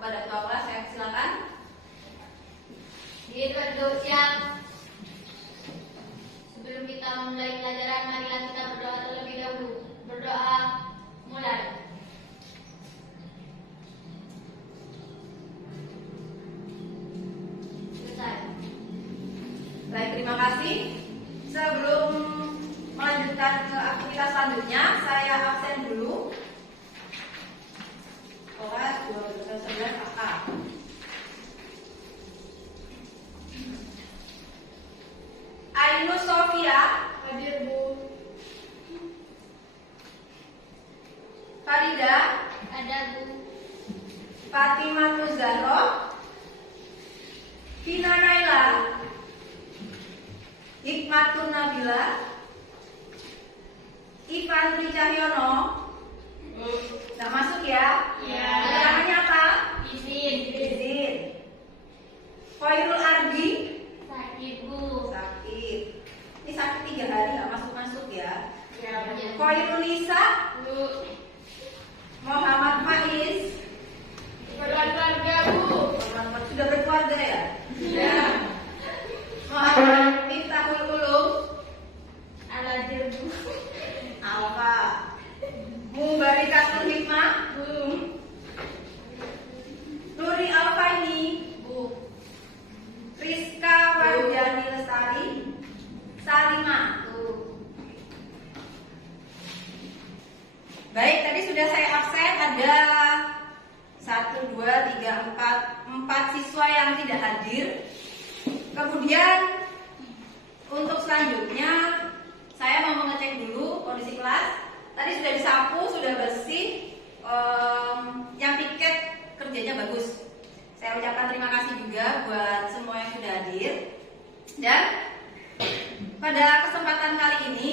kepada ketua kelas, saya silakan. Duduk siap. Sebelum kita memulai pelajaran, marilah kita berdoa terlebih dahulu. Berdoa, mulai. Selesai. Baik, terima kasih. Sebelum melanjutkan ke aktivitas selanjutnya, saya absen dulu. Kelas 1211 AK. Ainu Sofia. Hadir, Bu. Farida. Ada, Bu. Fatimah Tuzaro. Vina Naila. Hikmatun Nabila. Ivan Tri Cahyono. Nah, masuk ya? Ya. Namanya apa? Izin. Izin. Khairul Ardi. Sakit, Bu. Sakit. Ini sakit 3 hari nggak masuk-masuk ya. Ya. Khairul Nisa. Bu. Muhammad Faiz. Berkeluarga, Bu. Sudah berkeluarga ya? Ya. Muhammad Miftahul Ulum. Al-Hadir, Bu. Alfa. Mubarikatul Hikmah. Bu. Nuri Alfaini. Bu. Rizka Warjani Lestari. Salimah. Bu. Baik, tadi sudah saya absen. Ada 1, 2, 3, 4 siswa yang tidak hadir. Kemudian untuk selanjutnya saya mau mengecek dulu kondisi kelas. Tadi sudah disapu, sudah bersih. Yang piket kerjanya bagus. Saya ucapkan terima kasih juga buat semua yang sudah hadir. Dan pada kesempatan kali ini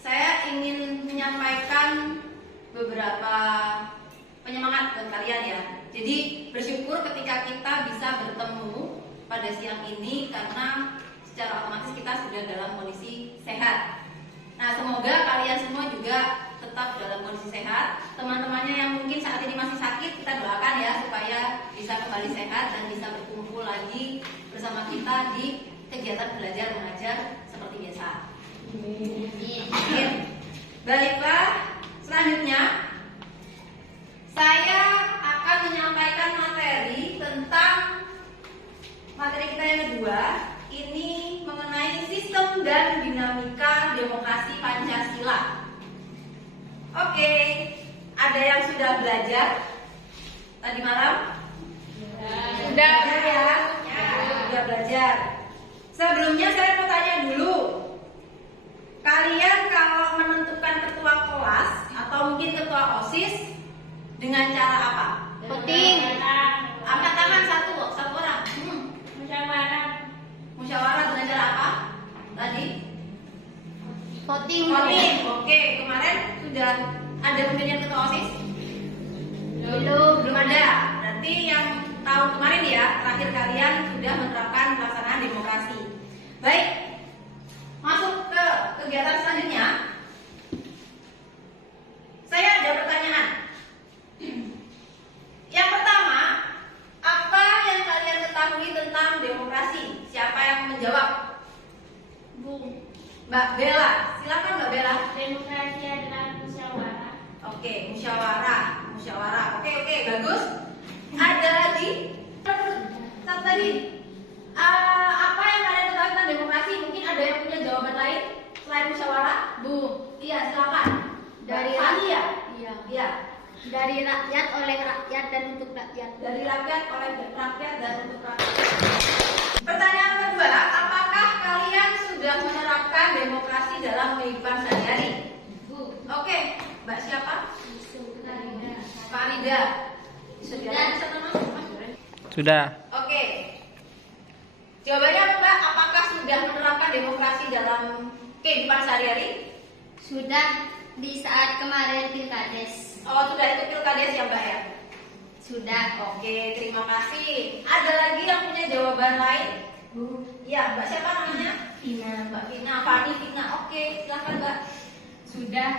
saya ingin menyampaikan beberapa penyemangat buat kalian ya. Jadi bersyukur ketika kita bisa bertemu pada siang ini karena secara otomatis kita sudah dalam kondisi sehat. Nah, semoga kalian semua juga tetap dalam kondisi sehat. Teman-temannya yang mungkin saat ini masih sakit, kita doakan ya supaya bisa kembali sehat dan bisa berkumpul lagi bersama kita di kegiatan belajar mengajar seperti biasa. Amin. Baiklah, selanjutnya saya akan menyampaikan materi tentang materi kita yang kedua. Ini mengenai sistem dan dinamika demokrasi Pancasila. Oke, ada yang sudah belajar tadi malam? Sudah ya? Sudah belajar. Sebelumnya saya mau tanya dulu. Kalian kalau menentukan ketua kelas atau mungkin ketua OSIS dengan cara apa? Voting. Angkat tangan satu orang. Musyawarah dengan cara apa? Tadi? Voting. Voting. Oke, kemarin sudah ada pemilihan ketua OSIS? Belum ada. Berarti yang tahun kemarin ya, terakhir kalian sudah menerapkan pelaksanaan demokrasi. Baik, masuk ke kegiatan selanjutnya. Saya ada pertanyaan. Yang pertama, apa yang kalian ketahui tentang demokrasi? Siapa yang menjawab? Bu. Mbak Bella, silakan Mbak Bella. Demokrasi adalah musyawarah. Oke, musyawarah. Oke, bagus. Ada lagi? Satu tadi. Apa yang kalian ketahui tentang demokrasi? Mungkin ada yang punya jawaban lain selain musyawarah? Bu. Iya, silakan. Dari Fani ya? Iya. Iya. Dari rakyat, oleh rakyat, dan untuk rakyat. Dari rakyat, oleh rakyat, dan untuk rakyat. Pertanyaan kedua, apakah kalian sudah menerapkan demokrasi dalam kehidupan sehari-hari? Bu. Oke, Mbak siapa? Farida. Sudah. Oke. Jawabannya apa, Mbak? Apakah sudah menerapkan demokrasi dalam kehidupan sehari-hari? Sudah di saat kemarin pilkades. Oh, sudah ikut pilkades ya, Mbak ya? Sudah. Oke, terima kasih. Ada lagi yang punya jawaban lain? Bu. Ya, Mbak siapa namanya? Vina. Mbak Vina, Fani Vina. Oke, silakan Mbak. Sudah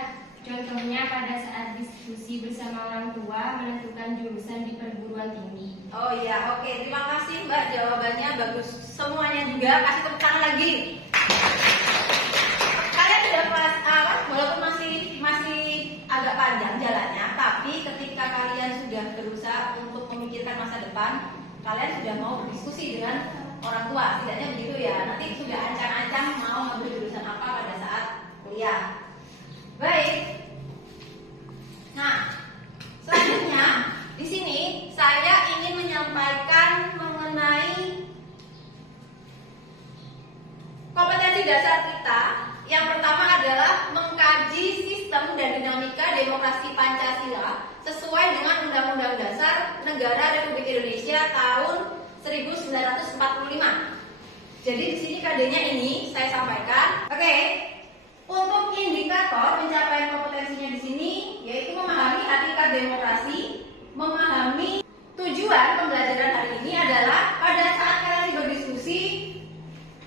Contohnya pada saat diskusi bersama orang tua menentukan jurusan di perguruan tinggi. Oh iya, oke. Terima kasih Mbak, jawabannya bagus semuanya juga. Kasih tepuk tangan lagi. Kalian sudah kelas A, walaupun masih agak panjang jalannya, tapi ketika kalian sudah berusaha untuk memikirkan masa depan, kalian sudah mau berdiskusi dengan orang tua, setidaknya begitu ya. Nanti sudah ancang-ancang mau ngambil jurusan apa pada saat kuliah. Baik. Nah, selanjutnya di sini saya ingin menyampaikan mengenai kompetensi dasar kita. Yang pertama adalah mengkaji sistem dan dinamika demokrasi Pancasila sesuai dengan Undang-Undang Dasar Negara Republik Indonesia tahun 1945. Jadi di sini KD-nya ini saya sampaikan. Oke. Untuk indikator pencapaian kompetensinya di sini yaitu memahami hakikat demokrasi, memahami tujuan pembelajaran hari ini adalah pada saat kalian berdiskusi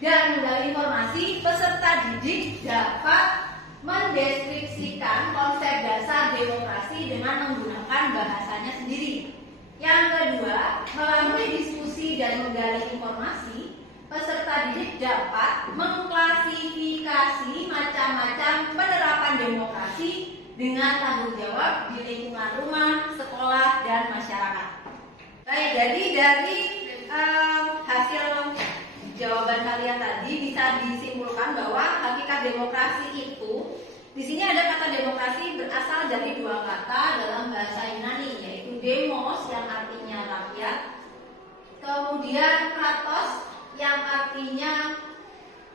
dan menggali informasi, peserta didik dapat mendeskripsikan konsep dasar demokrasi dengan menggunakan bahasanya sendiri. Yang kedua, melalui diskusi dan menggali informasi, peserta didik dapat mengklasifikasi macam-macam penerapan demokrasi dengan tanggung jawab di lingkungan rumah, sekolah, dan masyarakat. Baik, jadi dari hasil jawaban kalian tadi bisa disimpulkan bahwa hakikat demokrasi itu di sini ada kata demokrasi berasal dari dua kata dalam bahasa Yunani, yaitu demos yang artinya rakyat, kemudian kratos yang artinya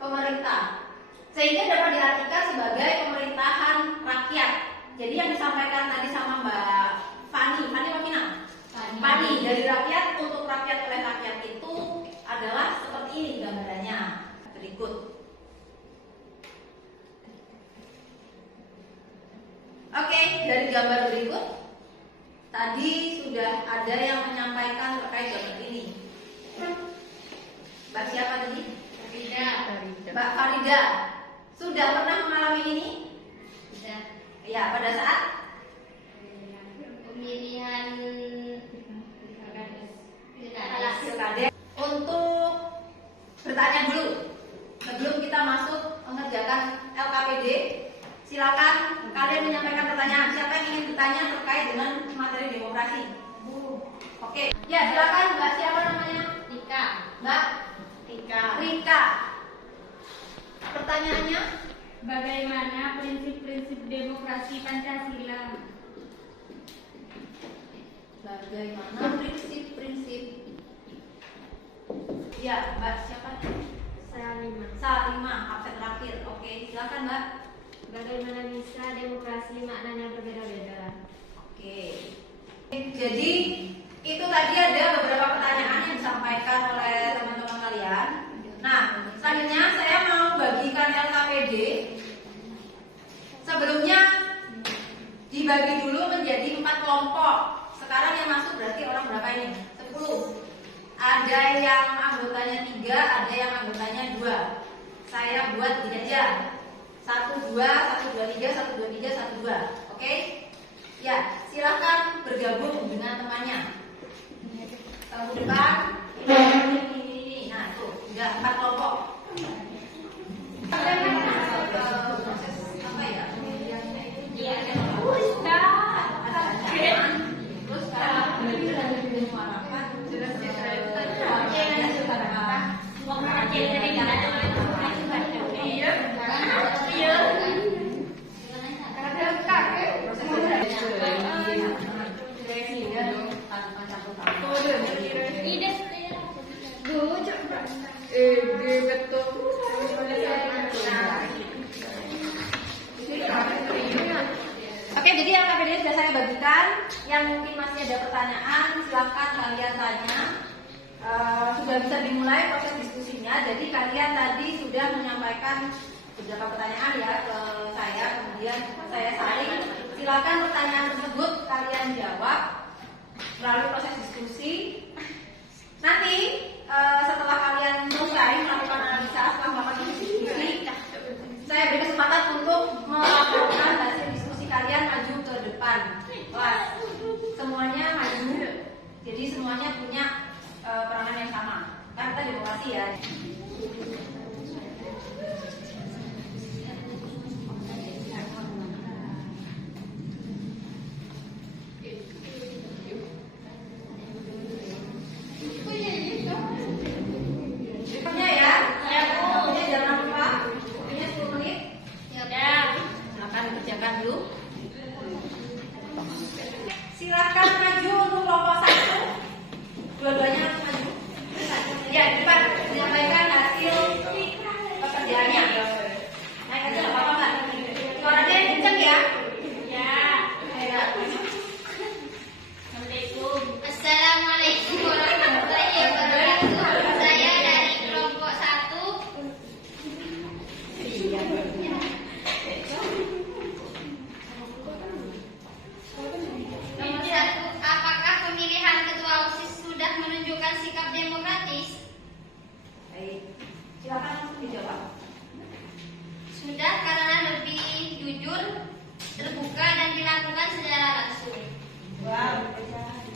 pemerintah, sehingga dapat diartikan sebagai pemerintahan rakyat. Jadi yang disampaikan tadi sama Mbak Fani dari rakyat untuk rakyat oleh rakyat itu adalah seperti ini gambarannya berikut. Oke, dari gambar berikut tadi sudah ada yang menyampaikan terkait gambar ini. Mbak siapa tadi? Farida. Mbak Farida. Sudah pernah mengalami ini? Sudah. Ya, pada saat Pemilihan pilkada. Untuk bertanya dulu sebelum kita masuk mengerjakan LKPD, silakan kalian menyampaikan pertanyaan. Siapa yang ingin bertanya terkait dengan materi demokrasi? Oke, ya silakan Mbak. Siapa namanya? Tika. Mbak Rika. Pertanyaannya, Bagaimana prinsip-prinsip demokrasi Pancasila? bagaimana prinsip-prinsip? Ya, Mbak siapa? Salimah, absen terakhir. Oke, silakan Mbak. Bagaimana bisa demokrasi maknanya berbeda-beda? Oke. Jadi itu tadi ada beberapa pertanyaan yang disampaikan oleh teman-teman kalian. Nah, selanjutnya saya mau bagikan LKPD. Sebelumnya dibagi dulu menjadi 4 kelompok. Sekarang yang masuk berarti orang berapa ini? 10. Ada yang anggotanya 3, ada yang anggotanya 2. Saya buat gini aja. 1, 2, 1, 2, 3, 1, 2, 3, 1, 2. Oke? Ya, silakan bergabung dengan temannya. Tahun depan ini. Nah, tuh, sudah 4 kelompok. Proses apa ya? Iya. Terus sekarang menyuarakan Oke, jadi LKPD sudah saya bagikan. Yang mungkin masih ada pertanyaan, silakan kalian tanya. Sudah bisa dimulai proses diskusinya. Jadi kalian tadi sudah menyampaikan beberapa pertanyaan ya ke saya, kemudian saya saring. Silakan pertanyaan tersebut kalian jawab melalui proses diskusi. Nanti setelah kalian selesai melakukan analisa, setelah melakukan diskusi, saya beri kesempatan untuk melaporkan hasil diskusi kalian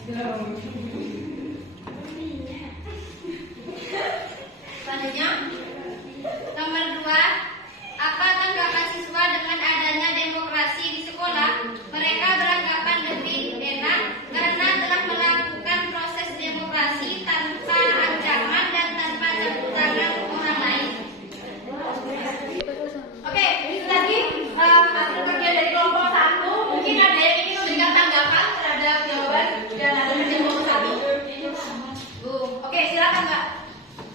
Selanjutnya, Nomor 2, apa tanggapan siswa dengan adanya demokrasi di sekolah? Mereka beranggapan lebih enak karena telah melakukan proses demokrasi tanpa ancaman dan tanpa campur tangan orang lain. oke, lagi hasil kerja dari kelompok 1. Mungkin ada yang ingin memberikan tanggapan terhadap jawaban dan hasil kerja kelompok 1. Oke, silakan Mbak.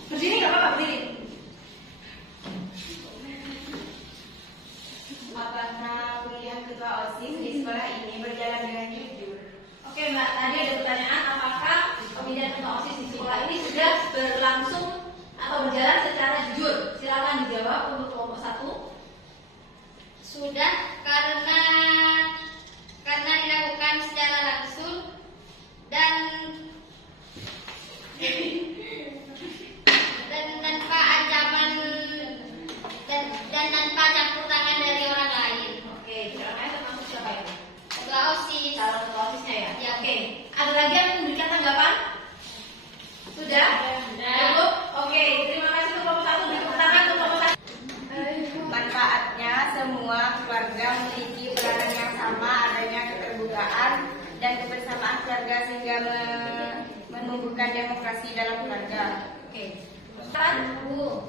Berdiri nggak apa-apa, berdiri. Apakah pemilihan ketua OSIS di sekolah ini berjalan dengan jujur? Oke Mbak, tadi ada pertanyaan apakah pemilihan ketua OSIS di sekolah ini sudah berlangsung atau berjalan secara jujur? Silakan dijawab untuk kelompok 1. Sudah karena dilakukan secara langsung dan tanpa ancaman dan tanpa campur tangan dari orang lain. Oke, orangnya termasuk siapa ya? Ketua OSIS. Calon ketua OSISnya ya? Ya. Oke, ada lagi yang memberikan tanggapan? Sudah? Cukup? Oke, terima kasih untuk kelompok 1. Beri tepuk tangan untuk kelompok 1. Manfaatnya semua keluarga memiliki peranan yang sama, adanya keterbukaan dan kebersamaan keluarga sehingga menumbuhkan demokrasi dalam keluarga. Oke. Silakan.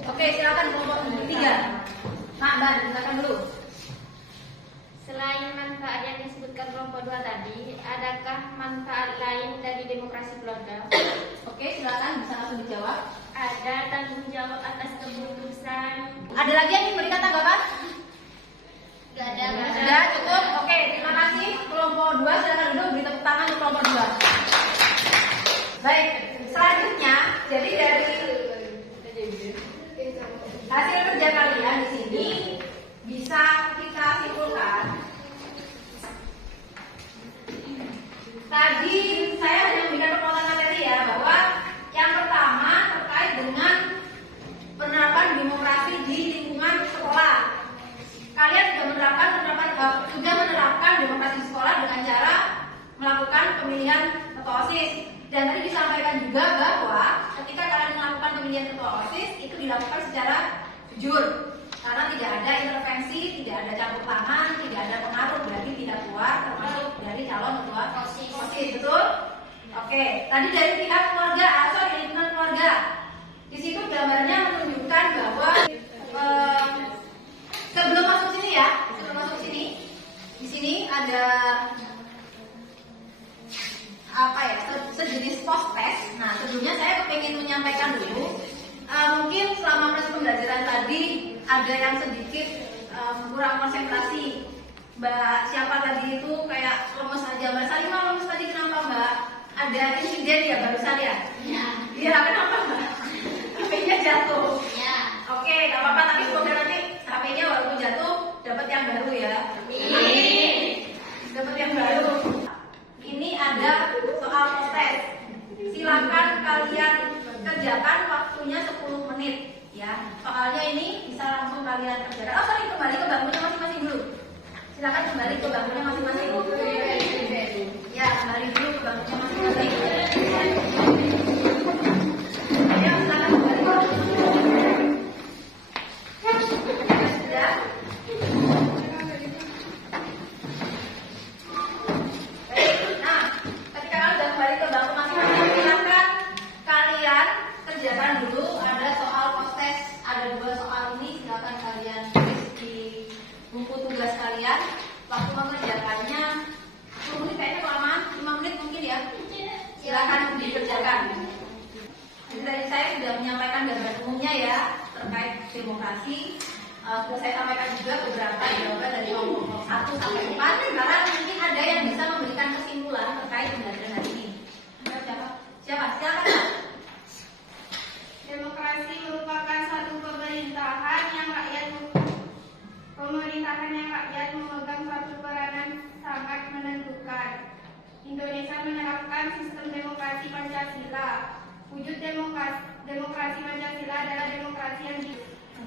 Oke, silakan kelompok 3. Mak, Mbak, silakan dulu. Selain manfaat yang disebutkan kelompok 2 tadi, adakah manfaat lain dari demokrasi keluarga? Oke, silakan bisa langsung dijawab. Ada tanggung jawab atas keputusan. Ada lagi yang ingin memberikan tanggapan? Gak ada. Sudah cukup. Oke, terima kasih. Kelompok 2 silakan duduk, beri tepuk tangan untuk kelompok 2. Baik, selanjutnya jadi dari hasil kerja kalian di sini bisa kita simpulkan. Tadi saya hanya memberikan penguatan materi ya, bahwa yang pertama terkait dengan penerapan demokrasi di lingkungan sekolah. Kalian sudah menerapkan demokrasi di sekolah dengan cara melakukan pemilihan ketua OSIS. Dan tadi disampaikan juga bahwa ketika kalian melakukan pemilihan ketua OSIS itu dilakukan secara jujur, karena tidak ada intervensi, tidak ada campur tangan, tidak ada pengaruh dari pihak luar, termasuk dari calon ketua OSIS, betul? Oke, tadi dari pihak keluarga atau lingkungan keluarga, di situ gambarnya menunjukkan bahwa sebelum masuk sini, di sini ada sejenis post test. Nah, sebelumnya saya ingin menyampaikan dulu, mungkin selama proses pembelajaran tadi ada yang sedikit kurang konsentrasi. Mbak siapa tadi itu kayak lemes aja. Mbak Salimah lemes tadi kenapa Mbak? Ada insiden ya barusan ya? Iya, kenapa Mbak? HP-nya jatuh. Ya. Oke, nggak apa-apa, tapi semoga nanti HP-nya walaupun jatuh dapat yang baru ya. Dapat yang baru. Ini ada soal tes. Silakan kalian kerjakan, waktunya 10 menit ya. Soalnya ini bisa langsung kalian kerjakan. Oh sorry, kembali ke bangkunya masing-masing dulu. Silakan kembali ke bangkunya masing-masing. Ya, kembali dulu ke bangkunya masing-masing. Ya, silakan kembali ke bangkunya. Sudah. Nah, ketika kalian sudah kembali ke bangku masing-masing, silakan kalian kerjakan dulu. Ada soal post test, ada 2 soal ini. Silakan kalian tulis di buku tugas kalian. Waktu mengerjakannya 10 menit, kayaknya kelamaan, 5 menit mungkin ya. Silakan dikerjakan. Jadi tadi saya sudah menyampaikan gambaran umumnya ya terkait demokrasi. Sudah saya sampaikan juga beberapa jawaban dari kelompok 1 sampai 4. Sekarang mungkin ada yang bisa memberikan kesimpulan terkait pembelajaran hari ini. Siapa? Silakan. Demokrasi merupakan satu pemerintahan yang rakyat memegang satu peranan sangat menentukan. Indonesia menerapkan sistem demokrasi Pancasila. Wujud demokrasi Pancasila adalah demokrasi yang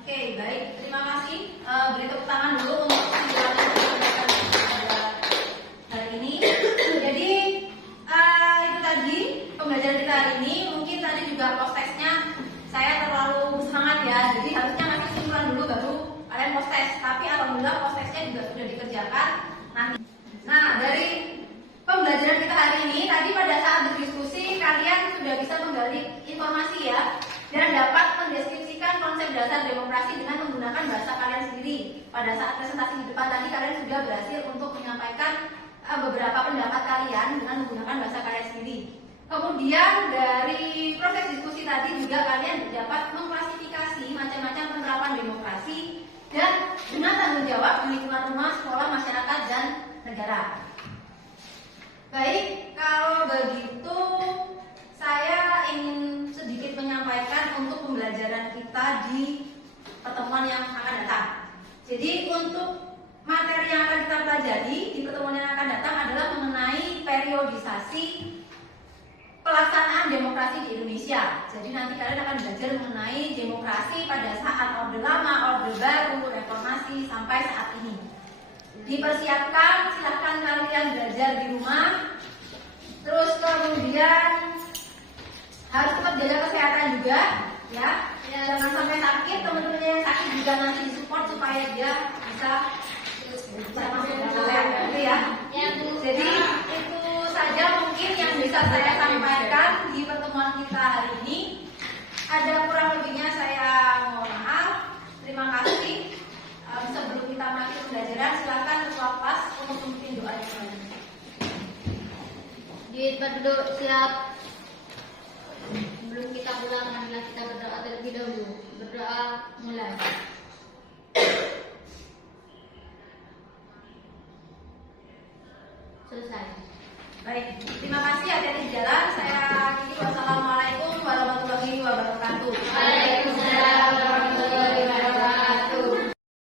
Oke, baik. Terima kasih. Beri tepuk tangan dulu untuk kesimpulan yang diberikan pada hari ini. Jadi itu tadi juga post testnya saya terlalu semangat ya, jadi harusnya nanti kesimpulan dulu baru kalian post test. Tapi alhamdulillah post testnya juga sudah dikerjakan nanti. Nah, dari pembelajaran kita hari ini, tadi pada saat berdiskusi kalian sudah bisa menggali informasi ya, dan dapat mendeskripsikan konsep dasar demokrasi dengan menggunakan bahasa kalian sendiri. Pada saat presentasi di depan tadi kalian sudah berhasil untuk menyampaikan beberapa pendapat kalian dengan menggunakan bahasa kalian sendiri. Kemudian dari proses diskusi tadi juga kalian dapat mengklasifikasi macam-macam penerapan demokrasi dan dengan tanggung jawab di lingkungan rumah, sekolah, masyarakat, dan negara. Baik, kalau begitu saya ingin sedikit menyampaikan untuk pembelajaran kita di pertemuan yang akan datang. Jadi untuk materi yang akan kita pelajari di pertemuan yang akan datang adalah mengenai periodisasi pelaksanaan demokrasi di Indonesia. Jadi nanti kalian akan belajar mengenai demokrasi pada saat Orde Lama, Orde Baru, Reformasi sampai saat ini. Dipersiapkan, silahkan kalian belajar di rumah. Terus kemudian harus tetap jaga kesehatan juga, ya. Jangan sampai sakit. Teman-teman yang sakit juga nanti disupport supaya dia bisa masuk dalam ya. Jadi itu saja mungkin yang bisa saya sampaikan di pertemuan kita hari ini. Ada kurang lebihnya saya mohon maaf. Terima kasih. Sebelum kita mulai pembelajaran, silakan ketua kelas untuk memimpin doa dimulai. Duduk siap. Sebelum kita pulang, marilah kita berdoa terlebih dahulu. Berdoa mulai. Selesai. Baik, terima kasih, hati-hati di jalan. Saya akhiri. Wassalamualaikum warahmatullahi wabarakatuh.